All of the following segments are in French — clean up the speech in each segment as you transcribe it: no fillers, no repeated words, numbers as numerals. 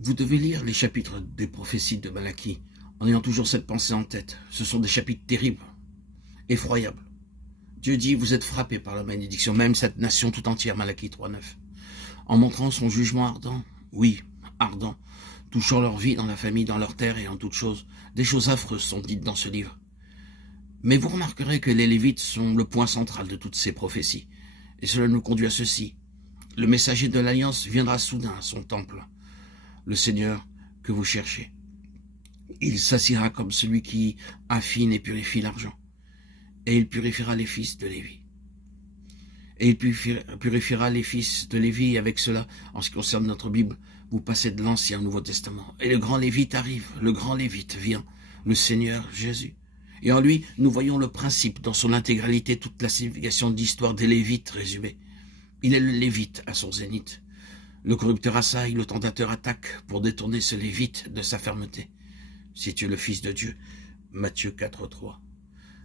Vous devez lire les chapitres des prophéties de Malachie en ayant toujours cette pensée en tête. Ce sont des chapitres terribles, effroyables. Dieu dit, vous êtes frappés par la malédiction, même cette nation tout entière, Malachie 3:9. En montrant son jugement ardent, oui, ardent, touchant leur vie dans la famille, dans leur terre et en toutes choses. Des choses affreuses sont dites dans ce livre. Mais vous remarquerez que les Lévites sont le point central de toutes ces prophéties. Et cela nous conduit à ceci. Le messager de l'Alliance viendra soudain à son temple. Le Seigneur que vous cherchez. Il s'assiera comme celui qui affine et purifie l'argent. Et il purifiera les fils de Lévi. Et il purifiera les fils de Lévi, et avec cela, en ce qui concerne notre Bible, vous passez de l'Ancien au Nouveau Testament. Et le grand Lévite arrive, le grand Lévite vient, le Seigneur Jésus. Et en lui, nous voyons le principe dans son intégralité, toute la signification de l'histoire des Lévites résumée. Il est le Lévite à son zénith. Le corrupteur assaille, le tentateur attaque pour détourner ce Lévite de sa fermeté. Si tu es le Fils de Dieu, Matthieu 4:3.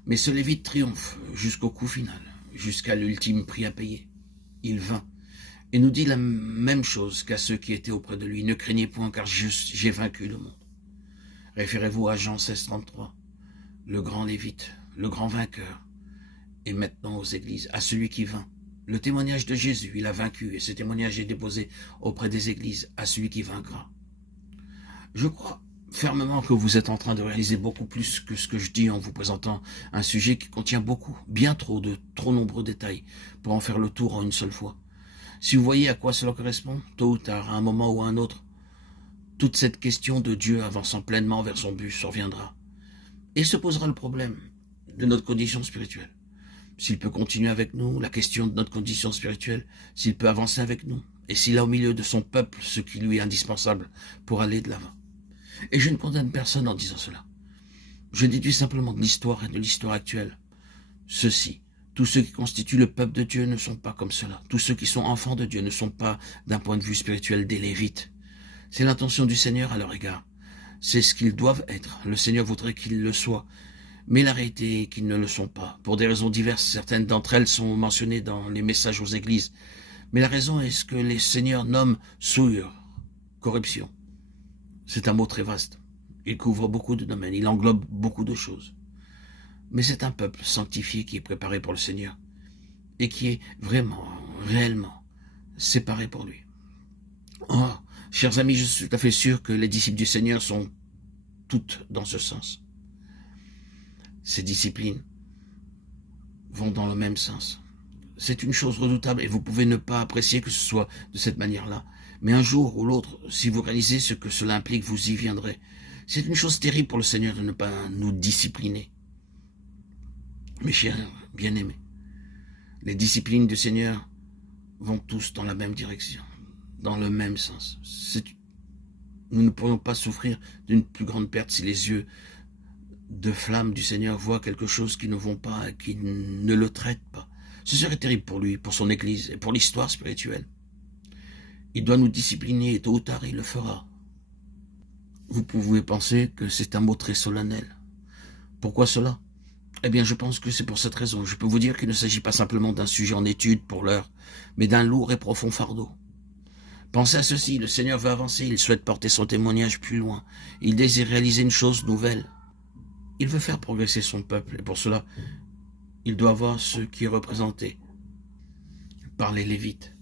Mais ce Lévite triomphe jusqu'au coup final, jusqu'à l'ultime prix à payer. Il vint et nous dit la même chose qu'à ceux qui étaient auprès de lui. Ne craignez point, car j'ai vaincu le monde. Référez-vous à Jean 16:33. Le grand Lévite, le grand vainqueur, et maintenant aux églises, à celui qui vint. Le témoignage de Jésus, il a vaincu, et ce témoignage est déposé auprès des églises, à celui qui vaincra. Je crois fermement que vous êtes en train de réaliser beaucoup plus que ce que je dis en vous présentant un sujet qui contient beaucoup, bien trop de trop nombreux détails pour en faire le tour en une seule fois. Si vous voyez à quoi cela correspond, tôt ou tard, à un moment ou à un autre, toute cette question de Dieu avançant pleinement vers son but surviendra. Et se posera le problème de notre condition spirituelle. S'il peut continuer avec nous, la question de notre condition spirituelle, s'il peut avancer avec nous, et s'il a au milieu de son peuple ce qui lui est indispensable pour aller de l'avant. Et je ne condamne personne en disant cela. Je déduis simplement de l'histoire et de l'histoire actuelle. Ceux-ci, tous ceux qui constituent le peuple de Dieu ne sont pas comme cela. Tous ceux qui sont enfants de Dieu ne sont pas, d'un point de vue spirituel, des Lévites. C'est l'intention du Seigneur à leur égard. C'est ce qu'ils doivent être. Le Seigneur voudrait qu'ils le soient. Mais la réalité est qu'ils ne le sont pas. Pour des raisons diverses, certaines d'entre elles sont mentionnées dans les messages aux églises. Mais la raison est ce que les seigneurs nomment souillure, corruption. C'est un mot très vaste. Il couvre beaucoup de domaines, il englobe beaucoup de choses. Mais c'est un peuple sanctifié qui est préparé pour le Seigneur et qui est vraiment, réellement séparé pour lui. Oh, chers amis, je suis tout à fait sûr que les disciples du Seigneur sont toutes dans ce sens. Ces disciplines vont dans le même sens. C'est une chose redoutable et vous pouvez ne pas apprécier que ce soit de cette manière-là. Mais un jour ou l'autre, si vous réalisez ce que cela implique, vous y viendrez. C'est une chose terrible pour le Seigneur de ne pas nous discipliner. Mes chers bien-aimés, les disciplines du Seigneur vont tous dans la même direction, dans le même sens. Nous ne pourrions pas souffrir d'une plus grande perte si les yeux de flamme du Seigneur voient quelque chose qui ne vont pas, qui ne le traite pas. Ce serait terrible pour lui, pour son Église et pour l'histoire spirituelle. Il doit nous discipliner et tôt ou tard il le fera. Vous pouvez penser que c'est un mot très solennel. Pourquoi cela? Eh bien, je pense que c'est pour cette raison. Je peux vous dire qu'il ne s'agit pas simplement d'un sujet en étude pour l'heure, mais d'un lourd et profond fardeau. Pensez à ceci, le Seigneur veut avancer, il souhaite porter son témoignage plus loin. Il désire réaliser une chose nouvelle. Il veut faire progresser son peuple, et pour cela, il doit avoir ce qui est représenté par les Lévites.